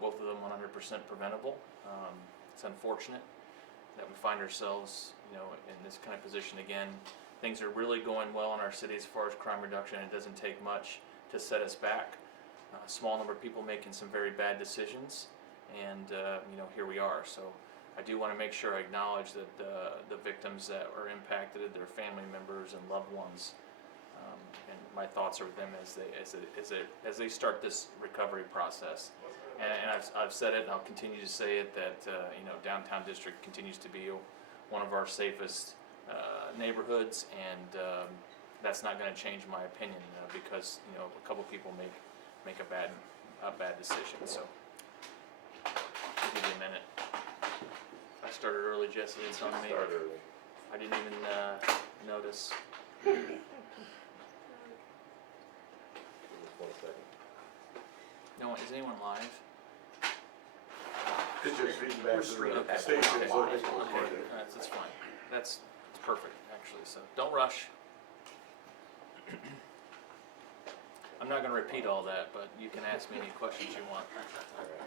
both of them 100% preventable. It's unfortunate that we find ourselves, in this kind of position again. Things are really going well in our city as far as crime reduction. It doesn't take much to set us back. A small number of people making some very bad decisions, and here we are. So I do want to make sure I acknowledge that the victims that are impacted, their family members and loved ones, and my thoughts are with them as they start this recovery process. And I've said it, and I'll continue to say it, that downtown district continues to be one of our safest neighborhoods, and that's not going to change my opinion because a couple people make a bad decision. So I'll give you a minute. I started early, Jesse. It's on me. I didn't even notice. 1 second. No, is anyone live? It's just feedback to Okay. the station. Okay. So Okay. That's fine. That's perfect, actually. So don't rush. I'm not going to repeat all that, but you can ask me any questions you want. All right.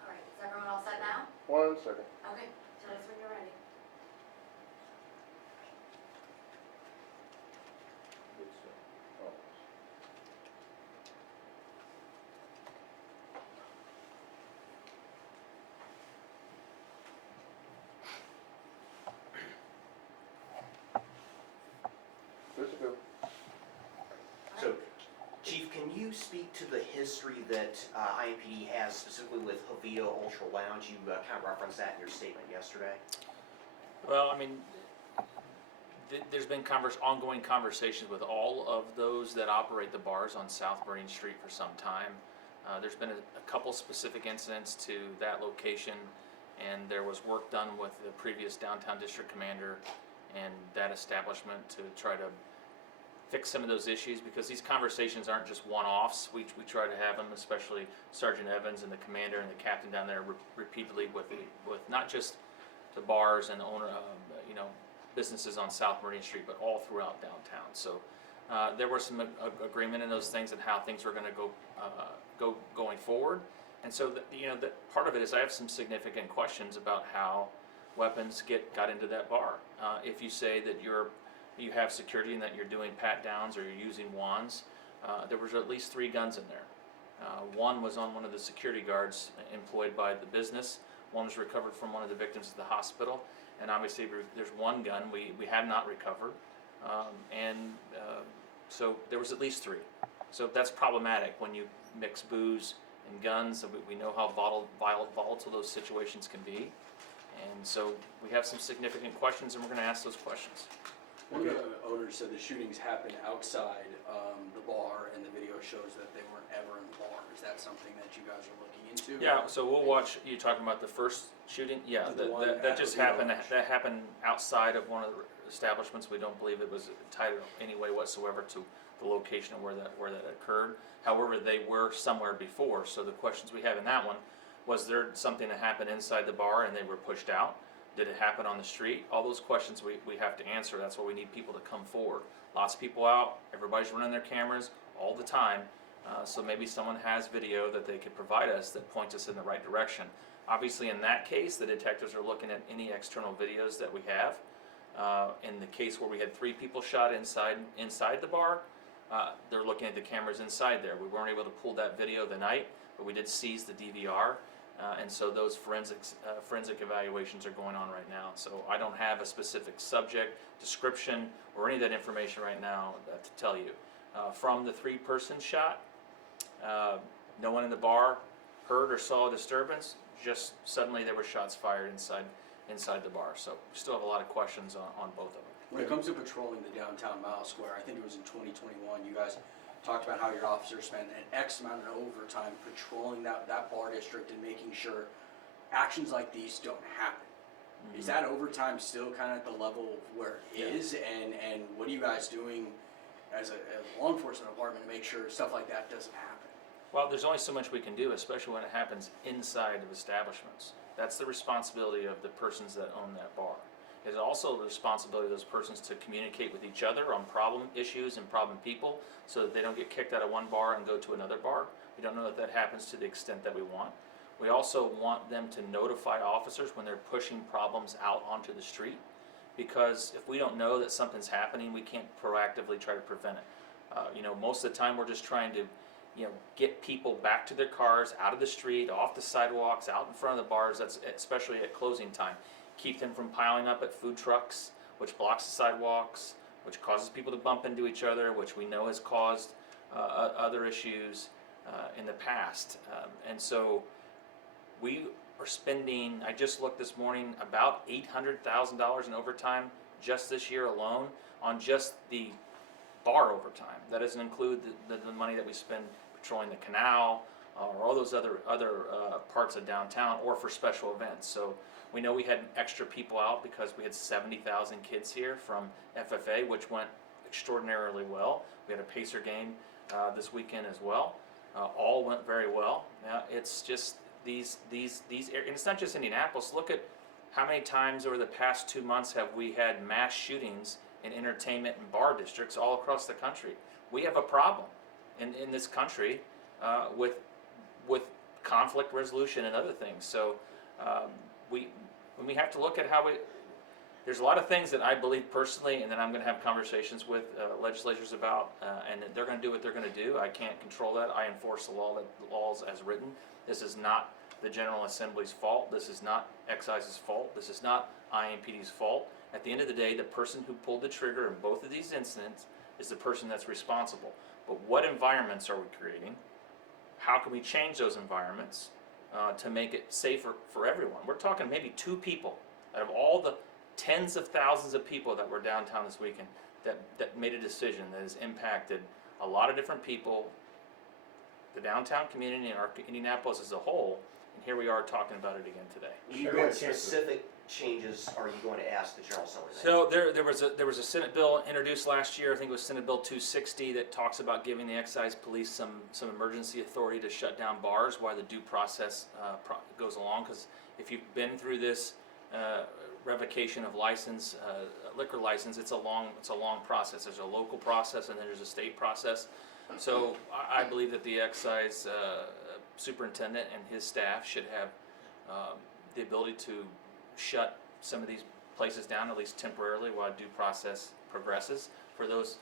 All right, is everyone all set now? 1 second. Okay, tell us when you're ready. This is good. So, Chief, can you speak to the history that IMPD has specifically with Hovito Ultra Lounge? You kind of referenced that in your statement yesterday. Well, I mean, there's been ongoing conversations with all of those that operate the bars on South Marine Street for some time. There's been a couple specific incidents to that location, and there was work done with the previous downtown district commander and that establishment to try to fix some of those issues, because these conversations aren't just one-offs. We try to have them, especially Sergeant Evans and the commander and the captain down there repeatedly with not just the bars and owner businesses on South Marine Street, but all throughout downtown. So there was some agreement in those things and how things were going to going forward. And so the part of it is I have some significant questions about how weapons got into that bar. If you say that you have security and that you're doing pat downs or you're using wands, there was at least 3 guns in there. One was on one of the security guards employed by the business. One was recovered from one of the victims at the hospital, and obviously there's 1 gun we have not recovered, so there was at least 3. So that's problematic when you mix booze and guns. We know how volatile those situations can be, and so we have some significant questions, and we're going to ask those questions. One of the owners said the shootings happened outside the bar, and the video shows that they weren't ever in the bar. Is that something that you guys are looking into? Yeah, so we'll watch. You talking about the first shooting? Yeah, The one that at just Hovito happened. Lounge. That happened outside of one of the establishments. We don't believe it was tied in any way whatsoever to the location of where that occurred. However, they were somewhere before. So the questions we have in that one was there something that happened inside the bar and they were pushed out? Did it happen on the street? All those questions we have to answer. That's why we need people to come forward. Lots of people out. Everybody's running their cameras all the time. So maybe someone has video that they could provide us that points us in the right direction. Obviously, in that case, the detectives are looking at any external videos that we have. In the case where we had 3 people shot inside the bar, they're looking at the cameras inside there. We weren't able to pull that video the night, but we did seize the DVR. And so those forensic evaluations are going on right now. So I don't have a specific subject, description, or any of that information right now to tell you. from the 3-person shot. No one in the bar heard or saw a disturbance, just suddenly there were shots fired inside the bar. So we still have a lot of questions on both of them. When it comes to patrolling the downtown Mile Square, I think it was in 2021, you guys talked about how your officers spent an X amount of overtime patrolling that bar district and making sure actions like these don't happen. Is that overtime still kind of at the level of where it is? And what are you guys doing as a law enforcement department to make sure stuff like that doesn't happen? Well, there's only so much we can do, especially when it happens inside of establishments. That's the responsibility of the persons that own that bar. It's also the responsibility of those persons to communicate with each other on problem issues and problem people so that they don't get kicked out of one bar and go to another bar. We don't know that that happens to the extent that we want. We also want them to notify officers when they're pushing problems out onto the street, because if we don't know that something's happening, we can't proactively try to prevent it. Most of the time we're just trying to get people back to their cars, out of the street, off the sidewalks, out in front of the bars. That's especially at closing time. Keep them from piling up at food trucks, which blocks the sidewalks, which causes people to bump into each other, which we know has caused other issues in the past. And so we are spending, I just looked this morning, about $800,000 in overtime just this year alone on just the bar overtime. That doesn't include the money that we spend patrolling the canal or all those other parts of downtown or for special events. So we know we had extra people out because we had 70,000 kids here from FFA, which went extraordinarily well. We had a Pacer game this weekend as well. All went very well. It's just these and it's not just Indianapolis. Look at how many times over the past 2 months have we had mass shootings in entertainment and bar districts all across the country. We have a problem in this country with conflict resolution and other things. So when we have to look at there's a lot of things that I believe personally, and that I'm going to have conversations with legislators about, and that they're going to do what they're going to do. I can't control that. I enforce the laws as written. This is not the General Assembly's fault. This is not Excise's fault. This is not IMPD's fault. At the end of the day, the person who pulled the trigger in both of these incidents is the person that's responsible. But what environments are we creating? How can we change those environments to make it safer for everyone? We're talking maybe 2 people out of all the tens of thousands of people that were downtown this weekend that made a decision that has impacted a lot of different people, the downtown community, and our Indianapolis as a whole. And here we are talking about it again today. What specific changes are you going to ask the General Assembly? So there was a Senate bill introduced last year. I think it was Senate Bill 260 that talks about giving the excise police some emergency authority to shut down bars while the due process goes along. Because if you've been through this revocation of license, liquor license, it's a long process. There's a local process and then there's a state process. So I believe that the excise superintendent and his staff should have the ability to shut some of these places down, at least temporarily, while due process progresses for those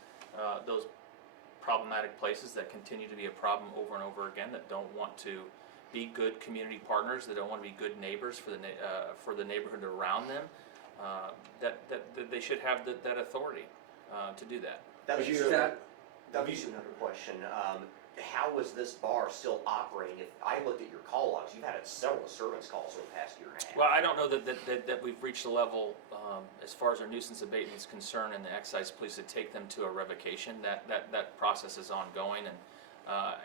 problematic places that continue to be a problem over and over again, that don't want to be good community partners, that don't want to be good neighbors for the neighborhood around them. That they should have that authority to do that. That was another question. How was this bar still operating? If I looked at your call logs, you've had several disturbance calls over the past year and a half. Well, I don't know that we've reached a level as far as our nuisance abatement is concerned, and the excise police to take them to a revocation. That process is ongoing, and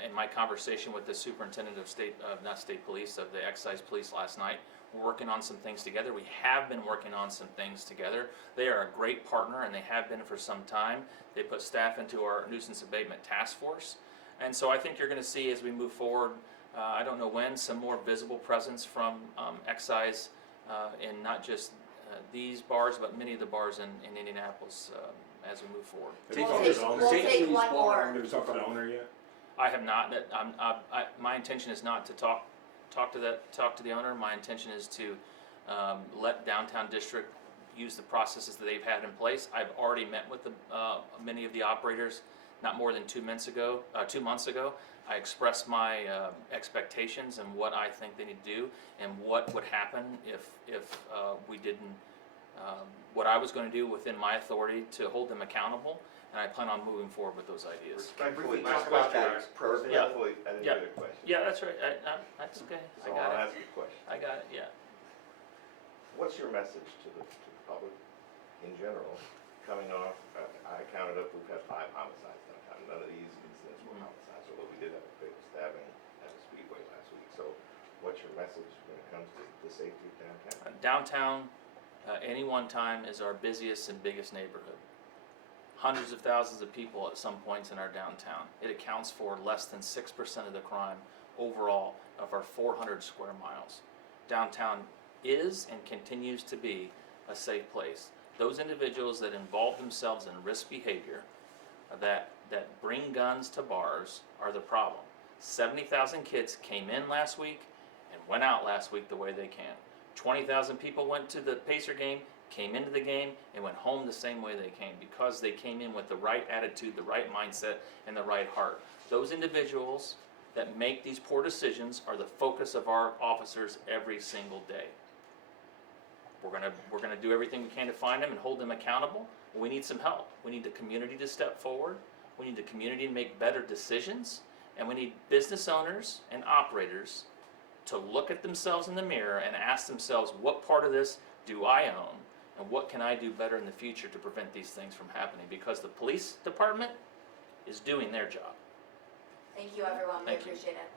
in my conversation with the superintendent of the excise police last night, we're working on some things together. We have been working on some things together. They are a great partner, and they have been for some time. They put staff into our nuisance abatement task force. And so I think you're going to see as we move forward, I don't know when, some more visible presence from excise in not just these bars, but many of the bars in Indianapolis as we move forward. We'll take one more. Have you talked to the owner yet? I have not. My intention is not to talk to the owner. My intention is to let Downtown District use the processes that they've had in place. I've already met with many of the operators. Not more than 2 months ago. I expressed my expectations and what I think they need to do, and what would happen if we didn't. What I was going to do within my authority to hold them accountable, and I plan on moving forward with those ideas. Respectfully, Briefly my talk about question that is, prohibitive. respectfully, I didn't Yeah. get a question. Yeah, that's right, that's okay, I So got I'll it, ask you a question. I got it, yeah. What's your message to the public in general, coming off, I counted up, we've had 5 homicides downtown. None of these incidents were homicides, although we did have a fatal stabbing at the Speedway last week. So what's your message when it comes to the safety of downtown? Downtown, any one time is our busiest and biggest neighborhood. Hundreds of thousands of people at some points in our downtown. It accounts for less than 6% of the crime overall of our 400 square miles. Downtown is and continues to be a safe place. Those individuals that involve themselves in risk behavior, that bring guns to bars, are the problem. 70,000 kids came in last week and went out last week the way they can. 20,000 people went to the Pacer game, came into the game, and went home the same way they came, because they came in with the right attitude, the right mindset, and the right heart. Those individuals that make these poor decisions are the focus of our officers every single day. We're gonna do everything we can to find them and hold them accountable. We need some help. We need the community to step forward. We need the community to make better decisions. And we need business owners and operators to look at themselves in the mirror and ask themselves, what part of this do I own? And what can I do better in the future to prevent these things from happening? Because the police department is doing their job. Thank you, everyone, we Thank you. appreciate it.